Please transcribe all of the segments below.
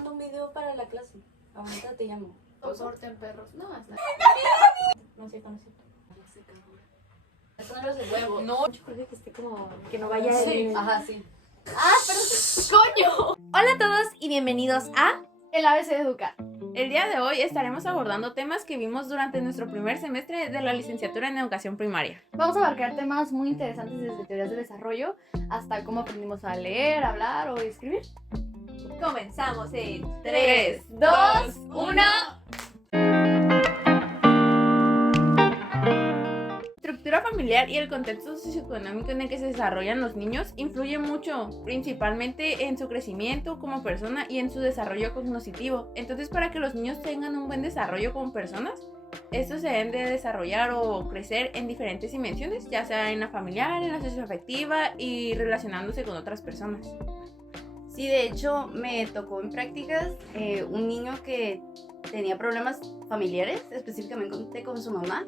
grabando un video para la clase. Ahorita te llamo. Sorten perros. No, es nada. No es cierto, no es cierto. Eso no es de huevo. No. Yo creo que esté como... Que no vaya Sí. Ajá, sí. ¡Coño! Hola a todos y bienvenidos a El ABC de Educar. El día de hoy estaremos abordando temas que vimos durante nuestro primer semestre de la licenciatura en educación primaria. Vamos a abarcar temas muy interesantes desde teorías de desarrollo hasta cómo aprendimos a leer, hablar o escribir. comenzamos en 3, 2, 1. La estructura familiar y el contexto socioeconómico en el que se desarrollan los niños influye mucho, principalmente en su crecimiento como persona y en su desarrollo cognitivo. Entonces, para que los niños tengan un buen desarrollo como personas, estos se deben de desarrollar o crecer en diferentes dimensiones, ya sea en la familiar, en la socioafectiva y relacionándose con otras personas. Sí, de hecho, me tocó en prácticas un niño que tenía problemas familiares, específicamente con su mamá.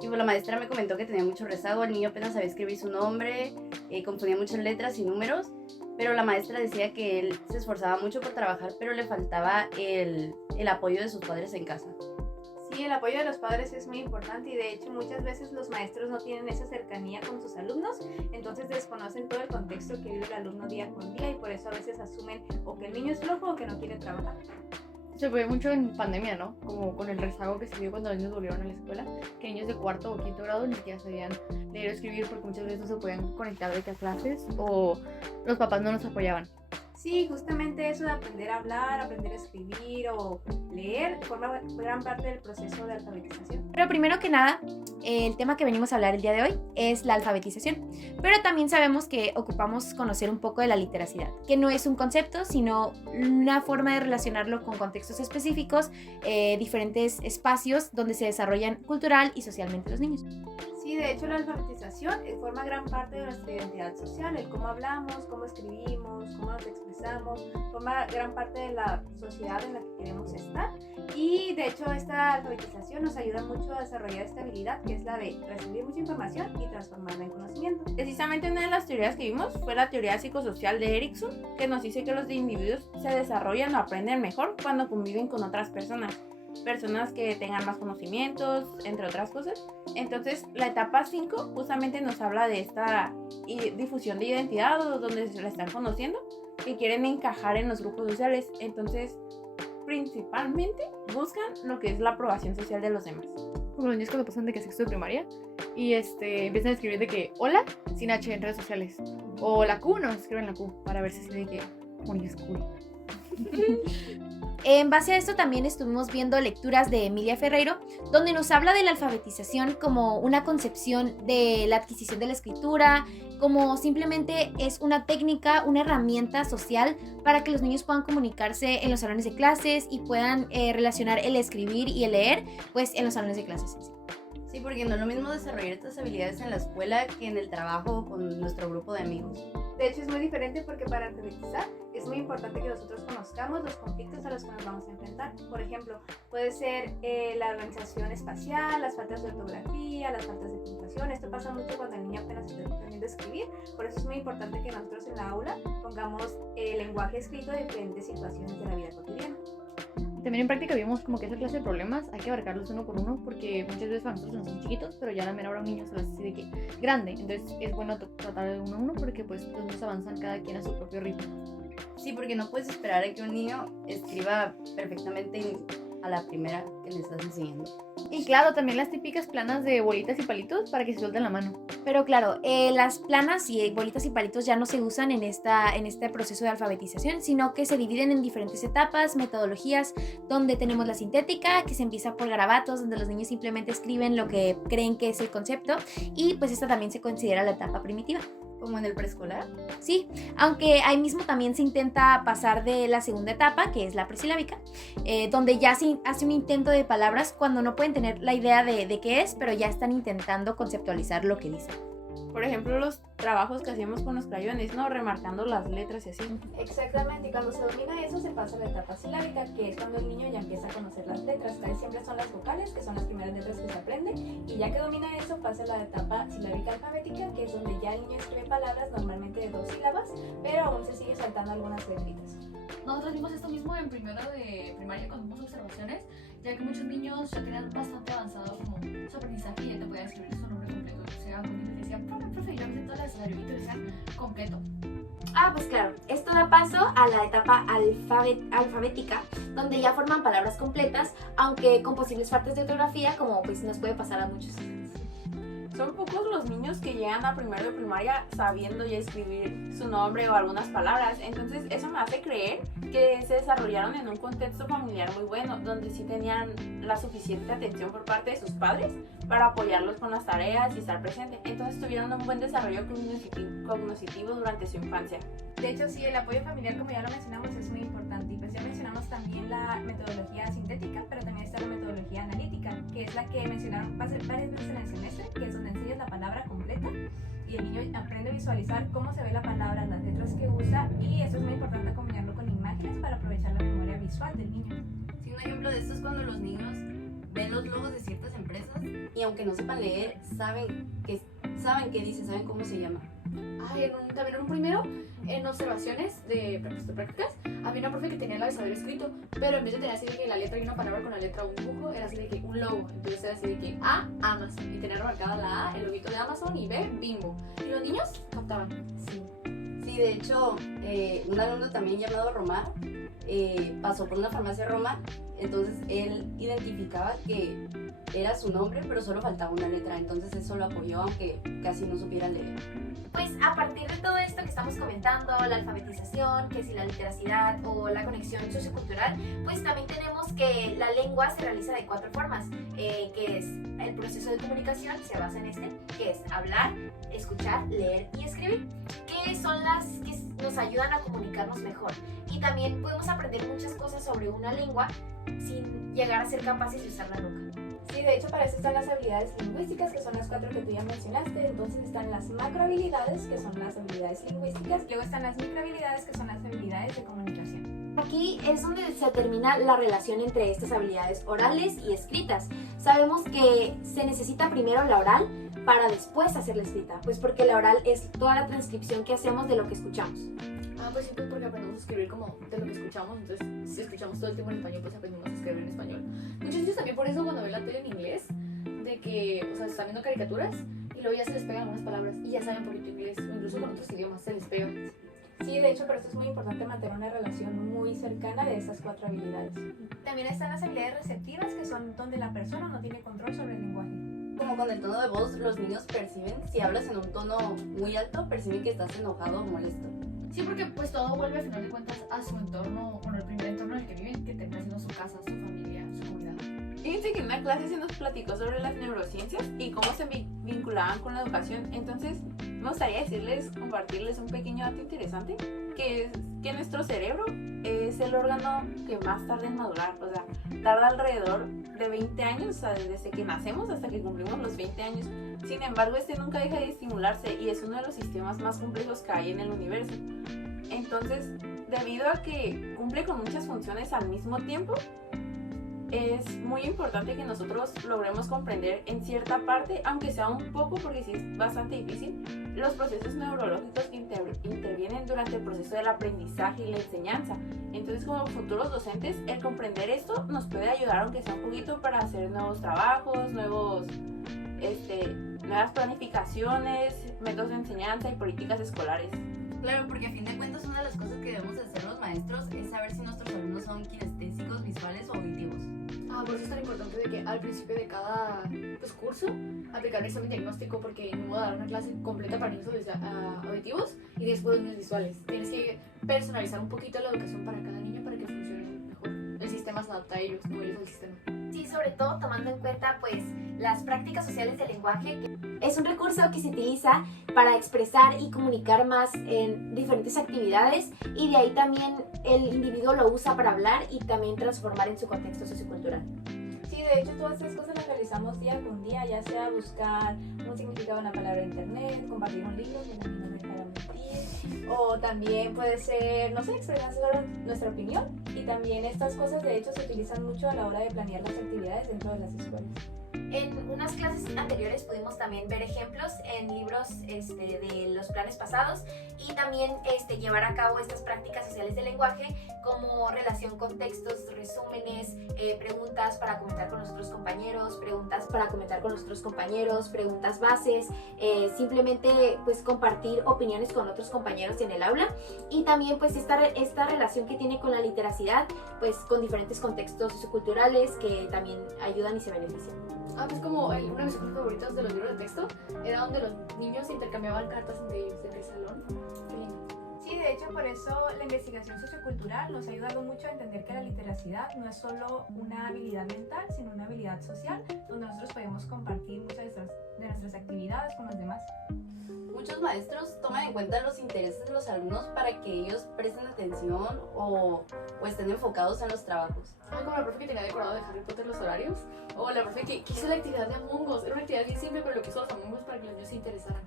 Y pues la maestra me comentó que tenía mucho rezago, el niño apenas sabía escribir su nombre, confundía muchas letras y números, pero la maestra decía que él se esforzaba mucho por trabajar, pero le faltaba el apoyo de sus padres en casa. Sí, el apoyo de los padres es muy importante y de hecho muchas veces los maestros no tienen esa cercanía con sus alumnos, entonces desconocen todo el contexto que vive el alumno día con día y por eso a veces asumen o que el niño es flojo o que no quiere trabajar. Se ve mucho en pandemia, ¿no? Como con el rezago que se vio cuando los niños volvieron a la escuela, que niños de cuarto o quinto grado ni siquiera sabían leer o escribir porque muchas veces no se podían conectar de clases o los papás no nos apoyaban. Sí, justamente eso de aprender a hablar, aprender a escribir o leer forma gran parte del proceso de alfabetización. Pero primero que nada, el tema que venimos a hablar el día de hoy es la alfabetización. Pero también sabemos que ocupamos conocer un poco de la literacidad, que no es un concepto, sino una forma de relacionarlo con contextos específicos, diferentes espacios donde se desarrollan cultural y socialmente los niños. Sí, de hecho la alfabetización forma gran parte de nuestra identidad social, el cómo hablamos, cómo escribimos, cómo nos expresamos, forma gran parte de la sociedad en la que queremos estar y de hecho esta alfabetización nos ayuda mucho a desarrollar esta habilidad que es la de recibir mucha información y transformarla en conocimiento. Precisamente una de las teorías que vimos fue la teoría psicosocial de Erickson, que nos dice que los individuos se desarrollan o aprenden mejor cuando conviven con otras personas que tengan más conocimientos, entre otras cosas. Entonces, la etapa 5 justamente nos habla de esta difusión de identidad o donde se la están conociendo, que quieren encajar en los grupos sociales. Entonces, principalmente buscan lo que es la aprobación social de los demás. Como los niños cuando pasan de que sexto de primaria y empiezan a escribir de que hola sin H en redes sociales o la Q, no escriben la Q para ver si se ve que un niño es cool. En base a esto también estuvimos viendo lecturas de Emilia Ferreiro, donde nos habla de la alfabetización como una concepción de la adquisición de la escritura, como simplemente es una técnica, una herramienta social para que los niños puedan comunicarse en los salones de clases y puedan relacionar el escribir y el leer pues en los salones de clases en sí. Sí, porque no es lo mismo desarrollar estas habilidades en la escuela que en el trabajo con nuestro grupo de amigos. De hecho es muy diferente porque para alfabetizar es muy importante que nosotros conozcamos los conflictos a los que nos vamos a enfrentar. Por ejemplo, puede ser la organización espacial, las faltas de ortografía, las faltas de puntuación. Esto pasa mucho cuando el niño apenas está aprendiendo a escribir. Por eso es muy importante que nosotros en la aula pongamos el lenguaje escrito de diferentes situaciones de la vida cotidiana. También en práctica vimos como que esa clase de problemas hay que abarcarlos uno por uno porque muchas veces para nosotros no son chiquitos, pero ya a la mera hora un niño se los hace de que grande. Entonces es bueno tratar de uno a uno porque pues los niños avanzan cada quien a su propio ritmo. Sí, porque no puedes esperar a que un niño escriba perfectamente a la primera que le estás enseñando. Y claro, también las típicas planas de bolitas y palitos para que se suelten la mano. Pero claro, las planas y bolitas y palitos ya no se usan en este proceso de alfabetización, sino que se dividen en diferentes etapas, metodologías, donde tenemos la sintética, que se empieza por garabatos, donde los niños simplemente escriben lo que creen que es el concepto, y pues esta también se considera la etapa primitiva. ¿Como en el preescolar? Sí, aunque ahí mismo también se intenta pasar de la segunda etapa, que es la presilábica, donde ya se hace un intento de palabras cuando no pueden tener la idea de qué es, pero ya están intentando conceptualizar lo que dicen. Por ejemplo, los trabajos que hacíamos con los crayones, ¿no? Remarcando las letras y así. Exactamente, y cuando se domina eso se pasa a la etapa silábica, que es cuando el niño ya empieza a conocer las letras. Casi siempre son las vocales, que son las primeras letras que se aprenden, y ya que domina eso pasa a la etapa silábica alfabética, que es donde ya el niño escribe palabras normalmente de 2 sílabas, pero aún se sigue saltando algunas letritas. Nosotros vimos esto mismo en primero de primaria cuando hicimos observaciones, ya que muchos niños ya tenían bastante avanzado como su aprendizaje y ya te podían escribir su nombre completo. O sea, un niño que decía, profe, yo me sé todas las letras y decían completo. Ah, pues claro, esto da paso a la etapa alfabética, donde ya forman palabras completas, aunque con posibles faltas de ortografía, como pues nos puede pasar a muchos. Son pocos los niños que llegan a primero de primaria sabiendo ya escribir su nombre o algunas palabras, entonces eso me hace creer que se desarrollaron en un contexto familiar muy bueno, donde sí tenían la suficiente atención por parte de sus padres para apoyarlos con las tareas y estar presente, entonces tuvieron un buen desarrollo cognitivo durante su infancia. De hecho, sí, el apoyo familiar, como ya lo mencionamos, es muy importante. Y pues ya mencionamos también la metodología sintética, pero también está la metodología analítica, que es la que mencionaron varias veces en el semestre, que es donde enseñas la palabra completa y el niño aprende a visualizar cómo se ve la palabra, las letras que usa, y eso es muy importante combinarlo con imágenes para aprovechar la memoria visual del niño. Sí, un ejemplo de esto es cuando los niños ven los logos de ciertas empresas y aunque no sepan leer, saben qué dice, saben cómo se llama. También en un primero, en observaciones de prácticas, había una profe que tenía el abecedario escrito, pero en vez de tener así de que la letra y una palabra con la letra o un dibujo, era así de que un logo. Entonces era así de que A, Amazon, y tenía remarcada la A, el loguito de Amazon, y B, Bimbo. Y los niños captaban. Sí, de hecho, un alumno también llamado Romar pasó por una farmacia Roma, entonces él identificaba que era su nombre, pero solo faltaba una letra, entonces eso lo apoyó aunque casi no supiera leer. Pues a partir de todo esto que estamos comentando, la alfabetización, que si la literacidad o la conexión sociocultural, pues también tenemos que la lengua se realiza de 4 formas, que es el proceso de comunicación, se basa en este, que es hablar, escuchar, leer y escribir, que son las que nos ayudan a comunicarnos mejor. Y también podemos aprender muchas cosas sobre una lengua sin llegar a ser capaces de usarla nunca. Sí, de hecho para eso están las habilidades lingüísticas, que son las 4 que tú ya mencionaste. Entonces están las macrohabilidades, que son las habilidades lingüísticas. Luego están las microhabilidades, que son las habilidades de comunicación. Aquí es donde se determina la relación entre estas habilidades orales y escritas. Sabemos que se necesita primero la oral para después hacer la escrita, pues porque la oral es toda la transcripción que hacemos de lo que escuchamos. Pues sí, pues porque aprendemos a escribir como de lo que escuchamos, entonces si escuchamos todo el tiempo en español, pues aprendemos a escribir en español. Muchos niños también por eso cuando ven la tele en inglés, de que, o sea, están viendo caricaturas y luego ya se les pegan algunas palabras y ya saben poquito inglés, o incluso con otros idiomas se les pega. Sí, de hecho por eso es muy importante mantener una relación muy cercana de esas 4 habilidades. También están las habilidades receptivas, que son donde la persona no tiene control sobre el lenguaje. Como con el tono de voz, los niños perciben, si hablas en un tono muy alto, perciben que estás enojado o molesto. Sí, porque pues todo vuelve al final de cuentas a su entorno, bueno, el primer entorno en el que viven, que termina siendo su casa, su familia, su comunidad. Fíjense que en una clase se nos platicó sobre las neurociencias y cómo se vinculaban con la educación. Entonces, me gustaría compartirles un pequeño dato interesante, que es que nuestro cerebro es el órgano que más tarda en madurar. O sea, tarda alrededor de 20 años, o sea, desde que nacemos hasta que cumplimos los 20 años. Sin embargo, este nunca deja de estimularse y es uno de los sistemas más complejos que hay en el universo. Entonces, debido a que cumple con muchas funciones al mismo tiempo, es muy importante que nosotros logremos comprender en cierta parte, aunque sea un poco, porque sí es bastante difícil, los procesos neurológicos que intervienen durante el proceso del aprendizaje y la enseñanza. Entonces, como futuros docentes, el comprender esto nos puede ayudar, aunque sea un poquito, para hacer nuevos trabajos, nuevas planificaciones, métodos de enseñanza y políticas escolares. Claro, porque a fin de cuentas una de las cosas que debemos hacer los maestros es saber si nuestros alumnos son kinestésicos, visuales o auditivos. Por eso es tan importante de que al principio de cada curso aplicar el examen diagnóstico, porque no voy a dar una clase completa para niños auditivos y después niños visuales. Tienes que personalizar un poquito la educación para cada niño para que funcione mejor. El sistema se adapta a ellos, no ellos al sistema. Sí, sobre todo tomando en cuenta pues las prácticas sociales del lenguaje, que es un recurso que se utiliza para expresar y comunicar más en diferentes actividades, y de ahí también el individuo lo usa para hablar y también transformar en su contexto sociocultural. Sí, de hecho todas estas cosas las realizamos día con día, ya sea buscar un significado de una palabra en internet, compartir un libro, que también no me dejará mentir, o también puede ser, no sé, expresar nuestra opinión. Y también estas cosas de hecho se utilizan mucho a la hora de planear las actividades dentro de las escuelas. En unas clases anteriores pudimos también ver ejemplos en libros de los planes pasados y también llevar a cabo estas prácticas sociales del lenguaje como relación con textos, resúmenes, preguntas para comentar con nuestros compañeros, preguntas bases, simplemente pues compartir opiniones con otros compañeros en el aula y también pues esta relación que tiene con la literacidad pues con diferentes contextos socioculturales que también ayudan y se benefician. Pues como una de mis cosas favoritas de los libros de texto era donde los niños intercambiaban cartas entre ellos en el salón. Qué lindo. Sí, de hecho por eso la investigación sociocultural nos ha ayudado mucho a entender que la literacidad no es solo una habilidad mental, sino una habilidad social, donde nosotros podemos compartir muchas de nuestras actividades con los demás. Muchos maestros toman en cuenta los intereses de los alumnos para que ellos presten atención o estén enfocados en los trabajos. Como la profe que tenía decorado de Harry Potter los horarios, o la profe que hizo la actividad de Among Us. Era una actividad bien simple, pero lo que hizo los Among Us para que los niños se interesaran.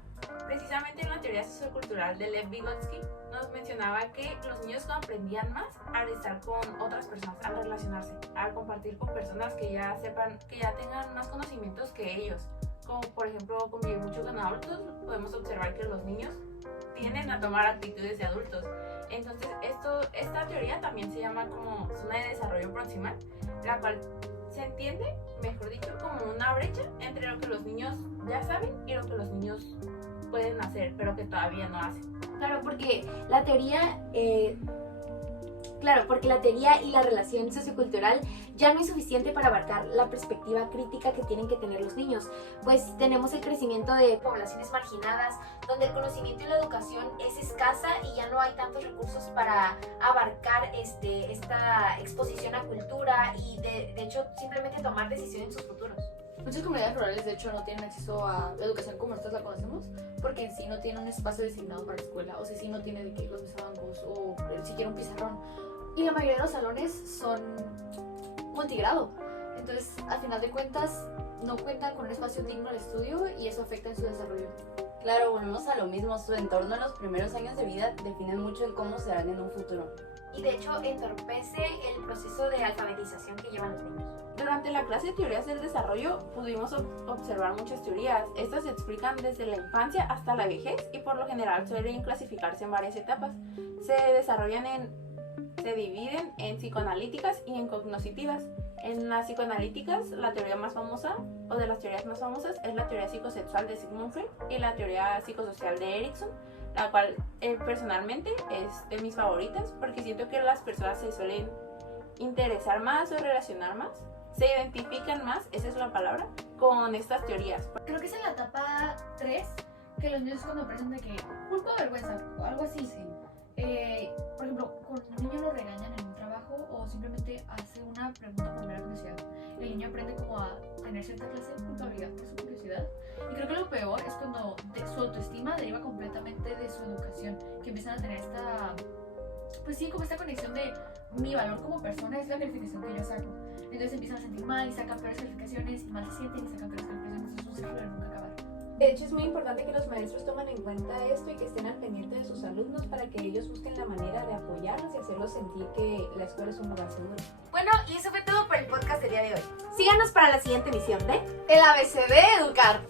Precisamente en la teoría sociocultural de Lev Vygotsky nos mencionaba que los niños no aprendían más al estar con otras personas, al relacionarse, al compartir con personas que ya sepan, que ya tengan más conocimientos que ellos. Como por ejemplo convivir mucho con adultos, podemos observar que los niños tienden a tomar actitudes de adultos. Entonces esta teoría también se llama como zona de desarrollo proximal, la cual se entiende, mejor dicho, como una brecha entre lo que los niños ya saben y lo que los niños pueden hacer, pero que todavía no hacen. Claro, porque la teoría y la relación sociocultural ya no es suficiente para abarcar la perspectiva crítica que tienen que tener los niños, pues tenemos el crecimiento de poblaciones marginadas, donde el conocimiento y la educación es escasa y ya no hay tantos recursos para abarcar esta exposición a cultura y de hecho simplemente tomar decisiones en sus futuros. Muchas comunidades rurales de hecho no tienen acceso a la educación como nosotros la conocemos, porque en sí no tienen un espacio designado para la escuela, o si sí no tiene de que los mesabancos o siquiera un pizarrón. Y la mayoría de los salones son multigrado, entonces al final de cuentas no cuentan con un espacio digno de estudio y eso afecta en su desarrollo. Claro, volvemos a lo mismo, su entorno en los primeros años de vida definen mucho en cómo serán en un futuro. Y de hecho entorpece el proceso de alfabetización que llevan los niños. Durante la clase de teorías del desarrollo pudimos observar muchas teorías. Estas se explican desde la infancia hasta la vejez y por lo general suelen clasificarse en varias etapas. Se dividen en psicoanalíticas y en cognoscitivas. En las psicoanalíticas, la teoría más famosa, o de las teorías más famosas, es la teoría psicosexual de Sigmund Freud y la teoría psicosocial de Erikson, la cual personalmente es de mis favoritas porque siento que las personas se suelen interesar más o relacionar más, se identifican más, esa es la palabra, con estas teorías. Creo que es en la etapa 3 que los niños cuando aprenden de que culpa o vergüenza o algo así. Sí. Por ejemplo, cuando un niño lo regañan en un trabajo o simplemente hace una pregunta por mera curiosidad, el niño aprende como a tener cierta clase de culpabilidad por su curiosidad. Y creo que lo peor es cuando su autoestima deriva completamente de su educación, que empiezan a tener como esta conexión de mi valor como persona es la calificación que yo saco. Entonces empiezan a sentir mal y sacan peores calificaciones y mal se sienten y sacan peores calificaciones. Es un ciclo de nunca acabar. De hecho es muy importante que los maestros tomen en cuenta esto y que estén al pendiente de sus alumnos para que ellos busquen la manera de apoyarlos y hacerlos sentir que la escuela es un lugar seguro. Bueno, y eso fue todo por el podcast del día de hoy. Síganos para la siguiente emisión de El ABC de Educar.